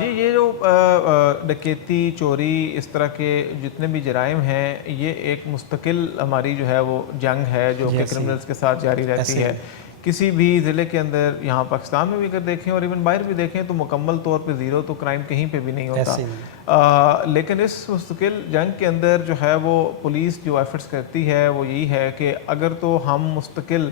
جی یہ جو ڈکیتی چوری اس طرح کے جتنے بھی جرائم ہیں یہ ایک مستقل ہماری جو ہے وہ جنگ ہے جو کہ کرمنلز کے ساتھ جاری رہتی ہے. کسی بھی ضلع کے اندر یہاں پاکستان میں بھی اگر دیکھیں اور ایون باہر بھی دیکھیں تو مکمل طور پہ زیرو تو کرائم کہیں پہ بھی نہیں ہوتا. لیکن اس مستقل جنگ کے اندر جو ہے وہ پولیس جو ایفرٹس کرتی ہے وہ یہی ہے کہ اگر تو ہم مستقل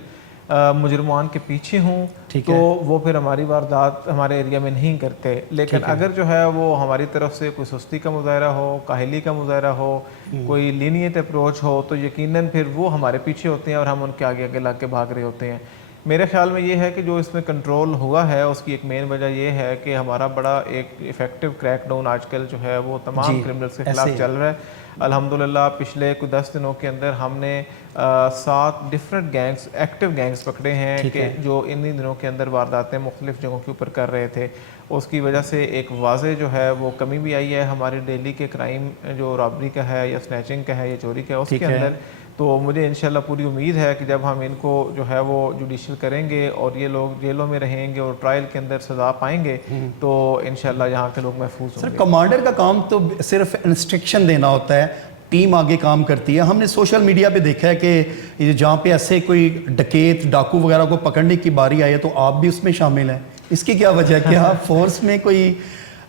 مجرمان کے پیچھے ہوں تو وہ پھر ہماری واردات ہمارے ایریا میں نہیں کرتے. لیکن اگر جو ہے وہ ہماری طرف سے کوئی سستی کا مظاہرہ ہو, کاہلی کا مظاہرہ ہو, کوئی لینیٹ اپروچ ہو تو یقیناً پھر وہ ہمارے پیچھے ہوتے ہیں اور ہم ان کے آگے آگے لگ کے بھاگ رہے ہوتے ہیں. میرے خیال میں یہ ہے کہ جو اس میں کنٹرول ہوا ہے اس کی ایک مین وجہ یہ ہے کہ ہمارا بڑا ایک ایفیکٹو کریک ڈاؤن آج کل جو ہے وہ تمام کرمنلز کے خلاف چل رہا ہے. الحمدللہ پچھلے کوئی 10 دنوں کے اندر ہم نے 7 ڈفرینٹ گینگز ایکٹیو گینگز پکڑے ہیں کہ جو انہی دنوں کے اندر وارداتیں مختلف جگہوں کے اوپر کر رہے تھے. اس کی وجہ سے ایک واضح جو ہے وہ کمی بھی آئی ہے ہمارے ڈیلی کے کرائم جو رابری کا ہے یا سنیچنگ کا ہے یا چوری کا ہے اس کے اندر. تو مجھے انشاءاللہ پوری امید ہے کہ جب ہم ان کو جو ہے وہ جوڈیشل کریں گے اور یہ لوگ جیلوں میں رہیں گے اور ٹرائل کے اندر سزا پائیں گے تو انشاءاللہ یہاں کے لوگ محفوظ ہوں گے. سر کمانڈر کا کام تو صرف انسٹرکشن دینا ہوتا ہے, ٹیم آگے کام کرتی ہے. ہم نے سوشل میڈیا پہ دیکھا ہے کہ جہاں پہ ایسے کوئی ڈکیت ڈاکو وغیرہ کو پکڑنے کی باری آئی ہے تو آپ بھی اس میں شامل ہیں. اس کی کیا وجہ ہے کہ آپ فورس میں کوئی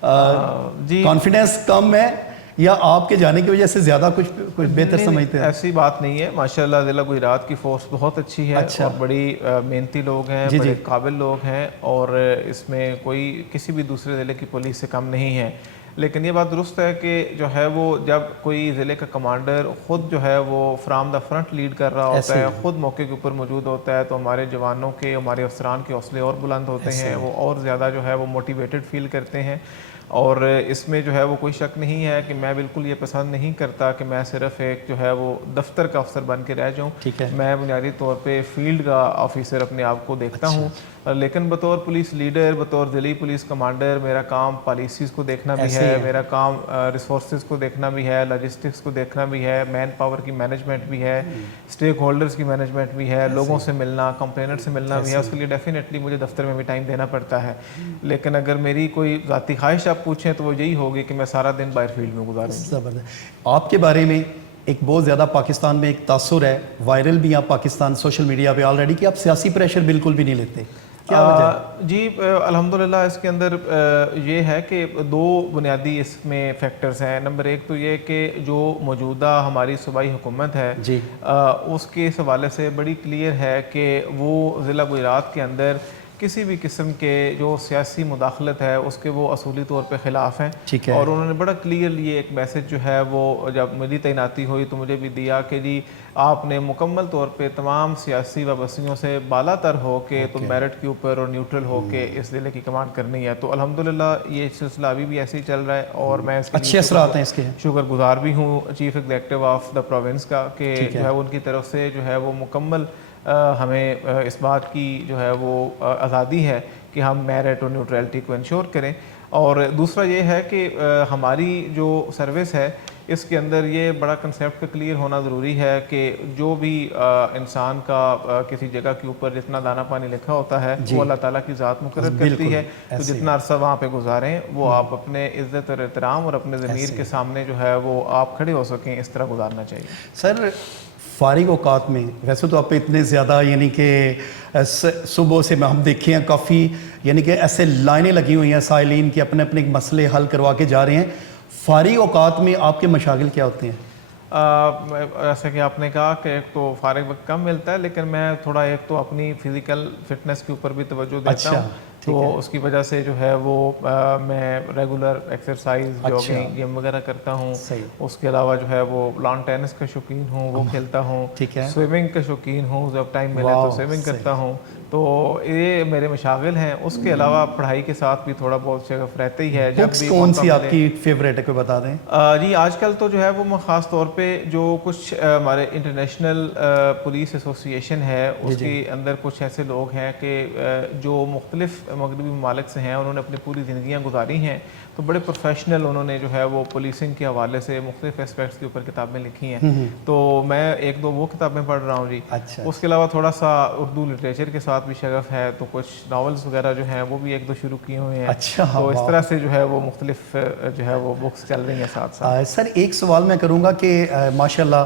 کانفیڈنس کم ہے یا آپ کے جانے کی وجہ سے زیادہ کچھ بہتر سمجھتے ہیں؟ ایسی بات نہیں ہے. ماشاءاللہ ضلع گجرات کی فورس بہت اچھی ہے اور بڑی محنتی لوگ ہیں, بڑے قابل لوگ ہیں اور اس میں کوئی کسی بھی دوسرے ضلع کی پولیس سے کم نہیں ہے. لیکن یہ بات درست ہے کہ جو ہے وہ جب کوئی ضلع کا کمانڈر خود جو ہے وہ فرام دا فرنٹ لیڈ کر رہا ہوتا ہے, خود موقع کے اوپر موجود ہوتا ہے تو ہمارے جوانوں کے, ہمارے افسران کے حوصلے اور بلند ہوتے ہیں, وہ اور زیادہ جو ہے وہ موٹیویٹڈ فیل کرتے ہیں. اور اس میں جو ہے وہ کوئی شک نہیں ہے کہ میں بالکل یہ پسند نہیں کرتا کہ میں صرف ایک جو ہے وہ دفتر کا افسر بن کے رہ جاؤں. میں بنیادی طور پہ فیلڈ کا آفیسر اپنے آپ کو دیکھتا ہوں. لیکن بطور پولیس لیڈر, بطور ضلعی پولیس کمانڈر میرا کام پالیسیز کو دیکھنا بھی ہے, میرا کام ریسورسز کو دیکھنا بھی ہے, لاجسٹکس کو دیکھنا بھی ہے, مین پاور کی مینجمنٹ بھی ہے, اسٹیک ہولڈرز کی مینجمنٹ بھی ہے, لوگوں سے ملنا, کمپلیننٹ سے ملنا بھی ہے. اس کے لیے ڈیفینیٹلی مجھے دفتر میں بھی ٹائم دینا پڑتا ہے. لیکن اگر میری کوئی ذاتی خواہش آپ پوچھیں تو وہ یہی ہوگی کہ میں سارا دن باہر فیلڈ میں گزاروں. زبردست. آپ کے بارے میں ایک بہت زیادہ پاکستان میں ایک تاثر ہے, وائرل بھی آپ پاکستان سوشل میڈیا پہ آلریڈی, کہ آپ سیاسی پریشر بالکل بھی نہیں لیتے. جی الحمدللہ اس کے اندر یہ ہے کہ 2 بنیادی اس میں فیکٹرز ہیں. نمبر 1 تو یہ کہ جو موجودہ ہماری صوبائی حکومت ہے اس کے اس حوالے سے بڑی کلیئر ہے کہ وہ ضلع گجرات کے اندر کسی بھی قسم کے جو سیاسی مداخلت ہے اس کے وہ اصولی طور پہ خلاف ہیں. اور انہوں نے بڑا کلیئرلی ایک میسج جو ہے وہ جب میری تعیناتی ہوئی تو مجھے بھی دیا کہ جی آپ نے مکمل طور پہ تمام سیاسی وابستگیوں سے بالا تر ہو کے تو میرٹ کے اوپر اور نیوٹرل ہو کے اس ضلع کی کمانڈ کرنی ہے. تو الحمدللہ یہ سلسلہ ابھی بھی ایسے ہی چل رہا ہے اور میں اس اچھے اثرات ہیں اس کے, شکر گزار بھی ہوں chief executive of the province کا کہ جو ہے ان کی طرف سے جو ہے وہ مکمل ہمیں اس بات کی جو ہے وہ آزادی ہے کہ ہم میرٹ اور نیوٹرلٹی کو انشور کریں. اور دوسرا یہ ہے کہ ہماری جو سروس ہے اس کے اندر یہ بڑا کنسیپٹ کا کلیئر ہونا ضروری ہے کہ جو بھی انسان کا کسی جگہ کے اوپر جتنا دانہ پانی لکھا ہوتا ہے وہ اللہ تعالیٰ کی ذات مقرر کرتی ہے. تو جتنا عرصہ وہاں پہ گزاریں وہ آپ اپنے عزت اور احترام اور اپنے ضمیر کے سامنے جو ہے وہ آپ کھڑے ہو سکیں, اس طرح گزارنا چاہیے. سر فارغ اوقات میں ویسے تو آپ اتنے زیادہ یعنی کہ صبح سے ہم دیکھے ہیں کافی یعنی کہ ایسے لائنیں لگی ہوئی ہیں سائلین کے اپنے اپنے مسئلے حل کروا کے جا رہے ہیں. فارغ اوقات میں آپ کے مشاغل کیا ہوتے ہیں؟ ایسا کہ آپ نے کہا کہ ایک تو فارغ وقت کم ملتا ہے لیکن میں تھوڑا ایک تو اپنی فزیکل فٹنس کے اوپر بھی توجہ دیتا ہوں. تو اس کی وجہ سے جو ہے وہ میں ریگولر ایکسرسائز جاگنگ جم وغیرہ کرتا ہوں. اس کے علاوہ جو ہے وہ لان ٹینس کا شوقین ہوں, وہ کھیلتا ہوں. سوئمنگ کا شوقین ہوں, جب ٹائم ملے تو سوئمنگ کرتا ہوں. تو یہ میرے مشاغل ہیں. اس کے علاوہ پڑھائی کے ساتھ بھی تھوڑا بہت شغف رہتا ہی ہے. جب بھی کون سی آپ کی فیوریٹ ہے کوئی بتا دیں؟ جی آج کل تو جو ہے وہ خاص طور پہ جو کچھ ہمارے انٹرنیشنل پولیس ایسوسی ایشن ہے اس کے اندر کچھ ایسے لوگ ہیں کہ جو مختلف مغربی ممالک سے ہیں, انہوں نے اپنی پوری زندگیاں گزاری ہیں. تو بڑے پروفیشنل انہوں نے جو ہے وہ پولیسنگ کے حوالے سے مختلف اسپیکٹس کے اوپر کتابیں لکھی ہیں. تو میں 1-2 وہ کتابیں پڑھ رہا ہوں جی. اس کے علاوہ تھوڑا سا اردو لٹریچر کے ساتھ ساتھ بھی شغف ہے تو کچھ ناولز وغیرہ جو ہیں وہ بھی ایک دو شروع کیے ہوئے ہیں. اچھا, تو اس طرح سے جو ہے وہ مختلف جو ہے وہ بکس چل رہی ہیں ساتھ ساتھ. سر ایک سوال میں کروں گا کہ ماشاءاللہ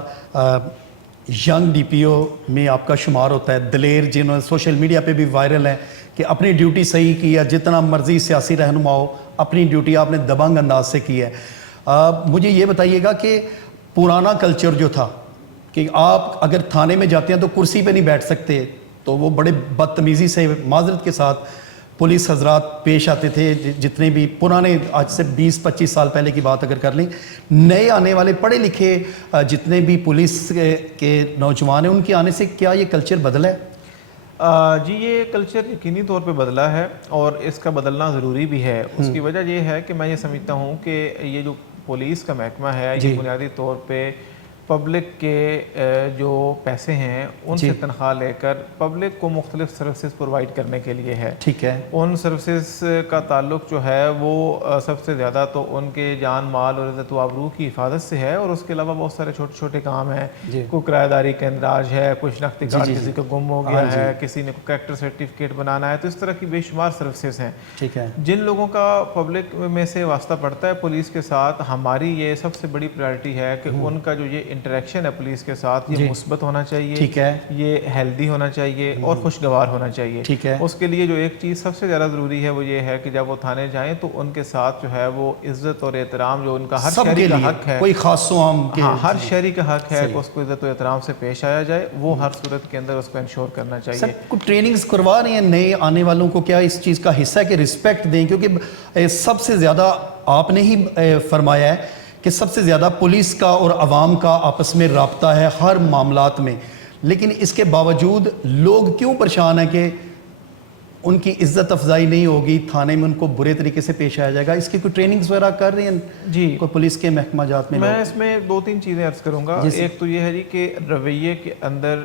ینگ ڈی پی او میں آپ کا شمار ہوتا ہے, دلیر جنہوں نے سوشل میڈیا پہ بھی وائرل ہیں کہ اپنی ڈیوٹی صحیح کی ہے, جتنا مرضی سیاسی رہنما ہو اپنی ڈیوٹی آپ نے دبنگ انداز سے کی ہے. مجھے یہ بتائیے گا کہ پرانا کلچر جو تھا کہ آپ اگر تھانے میں جاتے ہیں تو کرسی پہ نہیں بیٹھ سکتے, تو وہ بڑے بدتمیزی سے معذرت کے ساتھ پولیس حضرات پیش آتے تھے, جتنے بھی پرانے آج سے 20-25 سال پہلے کی بات اگر کر لیں, نئے آنے والے پڑھے لکھے جتنے بھی پولیس کے نوجوان ہیں ان کے آنے سے کیا یہ کلچر بدلا ہے؟ جی یہ کلچر یقینی طور پہ بدلا ہے اور اس کا بدلنا ضروری بھی ہے. اس کی وجہ یہ ہے کہ میں یہ سمجھتا ہوں کہ یہ جو پولیس کا محکمہ ہے یہ بنیادی طور پہ پبلک کے جو پیسے ہیں ان سے تنخواہ لے کر پبلک کو مختلف سروسز پرووائڈ کرنے کے لیے ہے. ٹھیک ہے. ان سروسز کا تعلق جو ہے وہ سب سے زیادہ تو ان کے جان مال اور عزت و آبرو کی حفاظت سے ہے, اور اس کے علاوہ بہت سارے چھوٹے چھوٹے کام ہیں. کوئی کرایہ داری کا اندراج ہے, کوئی شناختی کارڈ کسی کا گم ہو گیا ہے, کسی نے کریکٹر سرٹیفکیٹ بنانا ہے, تو اس طرح کی بے شمار سروسز ہیں. ٹھیک ہے. جن لوگوں کا پبلک میں سے واسطہ پڑتا ہے پولیس کے ساتھ, ہماری یہ سب سے بڑی پرائرٹی ہے کہ ان کا جو یہ انٹریکشن ہے پولیس کے ساتھ یہ مثبت ہونا چاہیے. ٹھیک ہے. یہ ہیلدی ہونا چاہیے اور خوشگوار ہونا چاہیے. ٹھیک ہے. اس کے لیے جو ایک چیز سب سے زیادہ ضروری ہے وہ یہ ہے کہ جب وہ تھانے جائیں تو ان کے ساتھ جو ہے وہ عزت اور احترام جو ان کا ہر شہری کا حق ہے, کوئی خاص و عام ہاں ہر شہری کا حق ہے کہ اس کو عزت و احترام سے پیش آیا جائے, وہ ہر صورت کے اندر اس کو انشور کرنا چاہیے. سر کچھ ٹریننگز کروا رہے ہیں نئے آنے والوں کو, کیا اس چیز کا حصہ ہے کہ رسپیکٹ دیں, کیونکہ سب سے زیادہ آپ نے ہی فرمایا ہے کہ سب سے زیادہ پولیس کا اور عوام کا آپس میں رابطہ ہے ہر معاملات میں, لیکن اس کے باوجود لوگ کیوں پریشان ہیں کہ ان کی عزت افزائی نہیں ہوگی, تھانے میں ان کو برے طریقے سے پیش آیا جائے گا. اس کی کوئی ٹریننگز وغیرہ کر رہے ہیں جی کوئی پولیس کے محکمہ جات میں؟ میں اس میں 2-3 چیزیں عرض کروں گا. ایک تو یہ ہے جی کہ رویے کے اندر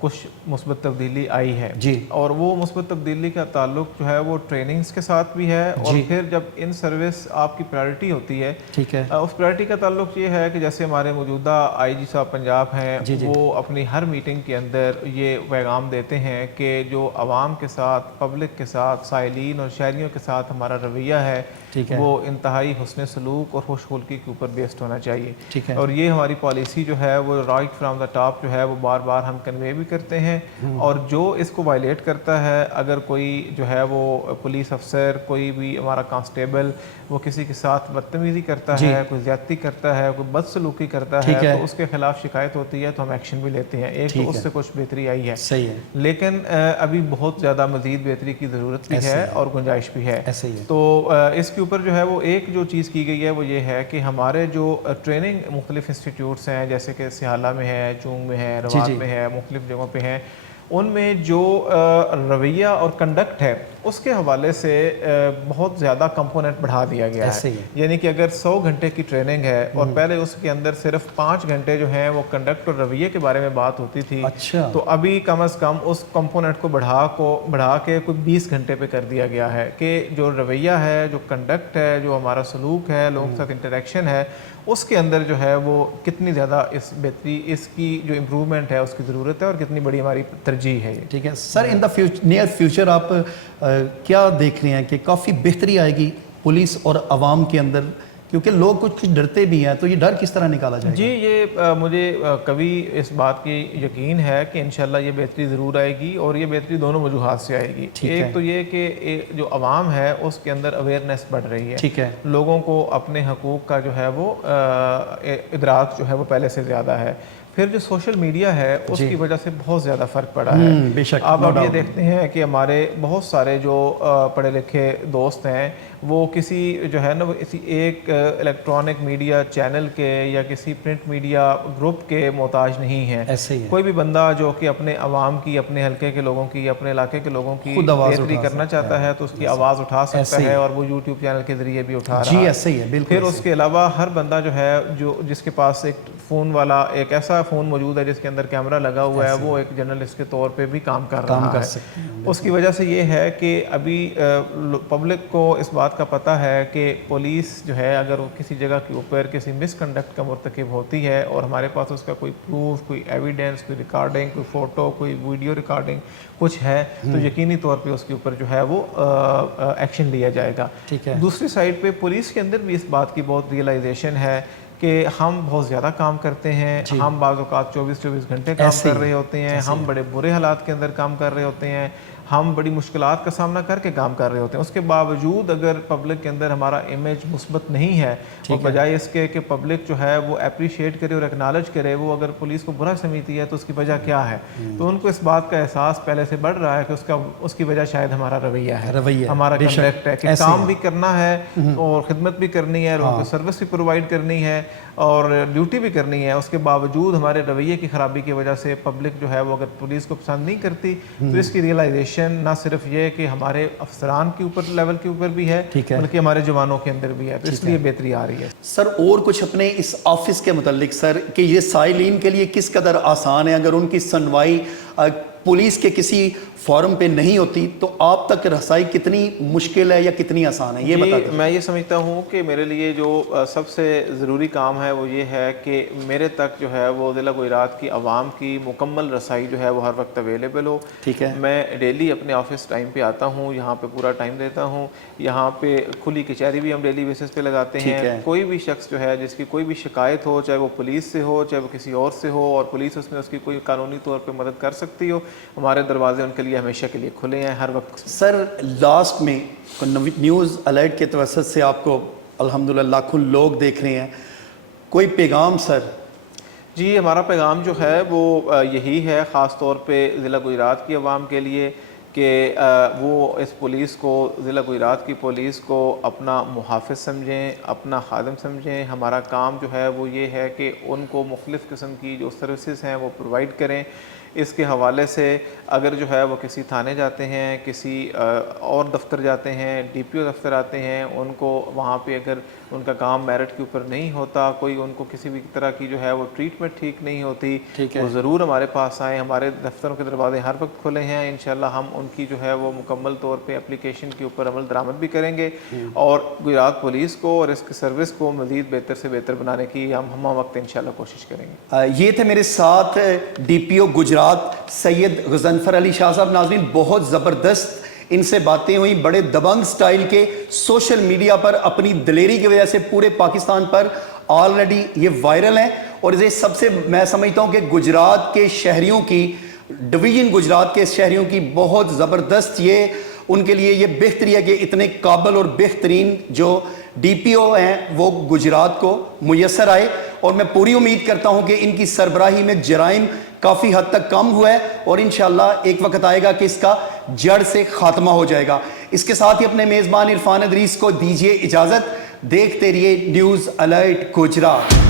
کچھ مثبت تبدیلی آئی ہے جی, اور وہ مثبت تبدیلی کا تعلق جو ہے وہ ٹریننگز کے ساتھ بھی ہے, اور پھر جب ان سروس آپ کی پرائرٹی ہوتی ہے, ٹھیک ہے, اس پرائرٹی کا تعلق یہ ہے کہ جیسے ہمارے موجودہ آئی جی صاحب پنجاب ہیں, وہ اپنی ہر میٹنگ کے اندر یہ پیغام دیتے ہیں کہ جو عوام کے ساتھ, پبلک کے ساتھ, سائلین اور شہریوں کے ساتھ ہمارا رویہ ہے وہ انتہائی حسن سلوک اور خوش خلقی کے اوپر بیسڈ ہونا چاہیے. اور یہ ہماری پالیسی جو ہے وہ رائٹ فرام دا ٹاپ جو ہے وہ بار بار ہم کنوے بھی کرتے ہیں, اور جو اس کو وائلیٹ کرتا ہے, اگر کوئی جو ہے وہ پولیس افسر, کوئی بھی ہمارا کانسٹیبل وہ کسی کے ساتھ بدتمیزی کرتا ہے, کوئی زیادتی کرتا ہے, کوئی بدسلوکی کرتا ہے, تو اس کے خلاف شکایت ہوتی ہے تو ہم ایکشن بھی لیتے ہیں. ایک تو اس سے کچھ بہتری آئی ہے, صحیح ہے, لیکن ابھی بہت زیادہ مزید بہتری کی ضرورت بھی ہے اور گنجائش بھی ہے. تو اس کے اوپر جو ہے وہ ایک جو چیز کی گئی ہے وہ یہ ہے کہ ہمارے جو ٹریننگ مختلف انسٹیٹیوٹس ہیں, جیسے کہ سیالہ میں ہے, چونگ میں ہے, روات میں ہے, مختلف جگہوں پہ ہیں, ان میں جو رویہ اور کنڈکٹ ہے اس کے حوالے سے بہت زیادہ کمپوننٹ بڑھا دیا گیا ہے. یعنی کہ اگر 100 گھنٹے کی ٹریننگ ہے اور پہلے اس کے اندر صرف 5 گھنٹے جو ہیں وہ کنڈکٹ اور رویے کے بارے میں بات ہوتی تھی, تو ابھی کم از کم اس کمپوننٹ کو بڑھا کے کوئی 20 گھنٹے پہ کر دیا گیا ہے کہ جو رویہ ہے, جو کنڈکٹ ہے, جو ہمارا سلوک ہے, لوگوں کے ساتھ انٹریکشن ہے, اس کے اندر جو ہے وہ کتنی زیادہ اس بہتری, اس کی جو امپرومنٹ ہے اس کی ضرورت ہے اور کتنی بڑی ہماری ترجیح ہے. ٹھیک ہے سر, ان دا نیئر فیوچر آپ کیا دیکھ رہے ہیں کہ کافی بہتری آئے گی پولیس اور عوام کے اندر, کیونکہ لوگ کچھ ڈرتے بھی ہیں, تو یہ ڈر کس طرح نکالا جائے گا؟ جی یہ مجھے کبھی اس بات کی یقین ہے کہ انشاءاللہ یہ بہتری ضرور آئے گی, اور یہ بہتری دونوں وجوہات سے آئے گی. ایک تو یہ کہ جو عوام ہے اس کے اندر اویئرنیس بڑھ رہی ہے, ٹھیک ہے, لوگوں کو اپنے حقوق کا جو ہے وہ ادراک جو ہے وہ پہلے سے زیادہ ہے. پھر جو سوشل میڈیا ہے اس کی وجہ سے بہت زیادہ فرق پڑا ہے. بے شک, آپ یہ دیکھتے ہیں کہ ہمارے بہت سارے جو پڑھے لکھے دوست ہیں وہ کسی جو ہے نا کسی ایک الیکٹرانک میڈیا چینل کے یا کسی پرنٹ میڈیا گروپ کے محتاج نہیں ہیں. کوئی بھی بندہ جو کہ اپنے عوام کی, اپنے حلقے کے لوگوں کی, اپنے علاقے کے لوگوں کی بہتری کرنا چاہتا ہے تو اس کی آواز اٹھا سکتا ہے, اور وہ یوٹیوب چینل کے ذریعے بھی اٹھا رہا ہے. ایسا ہی ہے, بالکل. پھر اس کے علاوہ ہر بندہ جو ہے جس کے پاس ایک فون والا, ایک ایسا فون موجود ہے جس کے اندر کیمرہ لگا ہوا ہے وہ ایک جرنلسٹ کے طور پہ بھی کام کر رہا ہے. اس کی وجہ سے یہ ہے کہ ابھی پبلک کو اس بات کا پتہ ہے کہ پولیس جو ہے اگر وہ کسی جگہ کے اوپر کسی مس کنڈکٹ کا مرتکب ہوتی ہے اور ہمارے پاس اس کا کوئی پروف, کوئی ایویڈنس, کوئی ریکارڈنگ, کوئی فوٹو, کوئی ویڈیو ریکارڈنگ کچھ ہے تو یقینی طور پہ اس کے اوپر جو ہے وہ ایکشن لیا جائے گا. دوسری سائڈ پہ پولیس کے اندر بھی اس بات کی بہت ریئلائزیشن ہے کہ ہم بہت زیادہ کام کرتے ہیں, ہم بعض اوقات 24 گھنٹے کام کر رہے ہوتے ہیں, ہم بڑے برے حالات کے اندر کام کر رہے ہوتے ہیں, ہم بڑی مشکلات کا سامنا کر کے کام کر رہے ہوتے ہیں. اس کے باوجود اگر پبلک کے اندر ہمارا امیج مثبت نہیں ہے اور بجائے اس کے کہ پبلک جو ہے وہ اپریشیٹ کرے اور ایکنالج کرے, وہ اگر پولیس کو برا سمجھتی ہے تو اس کی وجہ کیا ہے؟ تو ان کو اس بات کا احساس پہلے سے بڑھ رہا ہے کہ اس کی وجہ شاید ہمارا رویہ ہے, ہمارا کنڈکٹ ہے کہ کام بھی کرنا ہے اور خدمت بھی کرنی ہے, لوگوں کو سروس بھی پرووائڈ کرنی ہے اور ڈیوٹی بھی کرنی ہے. اس کے باوجود ہمارے رویے کی خرابی کی وجہ سے پبلک جو ہے وہ اگر پولیس کو پسند نہیں کرتی تو اس کی ریئلائزیشن نہ صرف یہ کہ ہمارے افسران کے اوپر لیول کے اوپر بھی ہے بلکہ ہمارے جوانوں کے اندر بھی ہے. تو اس لیے بہتری آ رہی ہے. سر اور کچھ اپنے اس آفس کے متعلق سر کہ یہ سائلین کے لیے کس قدر آسان ہے, اگر ان کی سنوائی پولیس کے کسی فارم پہ نہیں ہوتی تو آپ تک رسائی کتنی مشکل ہے یا کتنی آسان ہے, یہ بتا دیں. میں یہ سمجھتا ہوں کہ میرے لیے جو سب سے ضروری کام ہے وہ یہ ہے کہ میرے تک جو ہے وہ ضلع گجرات کی عوام کی مکمل رسائی جو ہے وہ ہر وقت اویلیبل ہو. ٹھیک ہے. میں ڈیلی اپنے آفس ٹائم پہ آتا ہوں, یہاں پہ پورا ٹائم دیتا ہوں. یہاں پہ کھلی کچہری بھی ہم ڈیلی بیسس پہ لگاتے ہیں. کوئی بھی شخص جو ہے جس کی کوئی بھی شکایت ہو, چاہے وہ پولیس سے ہو چاہے وہ کسی اور سے ہو, اور پولیس اس میں اس کی کوئی قانونی طور پہ مدد کر سکتی ہو, ہمارے دروازے ان کے لیے ہمیشہ کے لیے کھلے ہیں ہر وقت. سر لاسٹ میں نیوز الرٹ کے توسط سے آپ کو الحمدللہ لاکھوں لوگ دیکھ رہے ہیں, کوئی پیغام سر؟ جی ہمارا پیغام جو ہے وہ یہی ہے خاص طور پہ ضلع گجرات کی عوام کے لیے کہ وہ اس پولیس کو, ضلع گجرات کی پولیس کو اپنا محافظ سمجھیں, اپنا خادم سمجھیں. ہمارا کام جو ہے وہ یہ ہے کہ ان کو مختلف قسم کی جو سروسز ہیں وہ پرووائڈ کریں. اس کے حوالے سے اگر جو ہے وہ کسی تھانے جاتے ہیں, کسی اور دفتر جاتے ہیں, ڈی پی او دفتر آتے ہیں, ان کو وہاں پہ اگر ان کا کام میرٹ کے اوپر نہیں ہوتا, کوئی ان کو کسی بھی طرح کی جو ہے وہ ٹریٹمنٹ ٹھیک نہیں ہوتی, وہ ضرور ہمارے پاس آئیں. ہمارے دفتروں کے دروازے ہر وقت کھلے ہیں. انشاءاللہ ہم ان کی جو ہے وہ مکمل طور پہ اپلیکیشن کے اوپر عمل درآمد بھی کریں گے اور گجرات پولیس کو اور اس کی سروس کو مزید بہتر سے بہتر بنانے کی ہم وقت انشاءاللہ کوشش کریں گے. یہ تھے میرے ساتھ ڈی پی او گجرات سید غضنفر علی شاہ صاحب. ناظرین بہت زبردست ان سے باتیں ہوئی, بڑے دبنگ سٹائل کے, سوشل میڈیا پر اپنی دلیری کی وجہ سے پورے پاکستان پر آلریڈی یہ وائرل ہیں, اور یہ سب سے میں سمجھتا ہوں کہ گجرات کے شہریوں کی, ڈویژن گجرات کے شہریوں کی بہت زبردست, یہ ان کے لیے یہ بہتری ہے کہ اتنے قابل اور بہترین جو ڈی پی او ہیں وہ گجرات کو میسر آئے, اور میں پوری امید کرتا ہوں کہ ان کی سربراہی میں جرائم کافی حد تک کم ہوا ہے اور انشاءاللہ ایک وقت آئے گا کہ اس کا جڑ سے خاتمہ ہو جائے گا. اس کے ساتھ ہی اپنے میزبان عرفان ادریس کو دیجیے اجازت. دیکھتے رہیے نیوز الرٹ گجرات.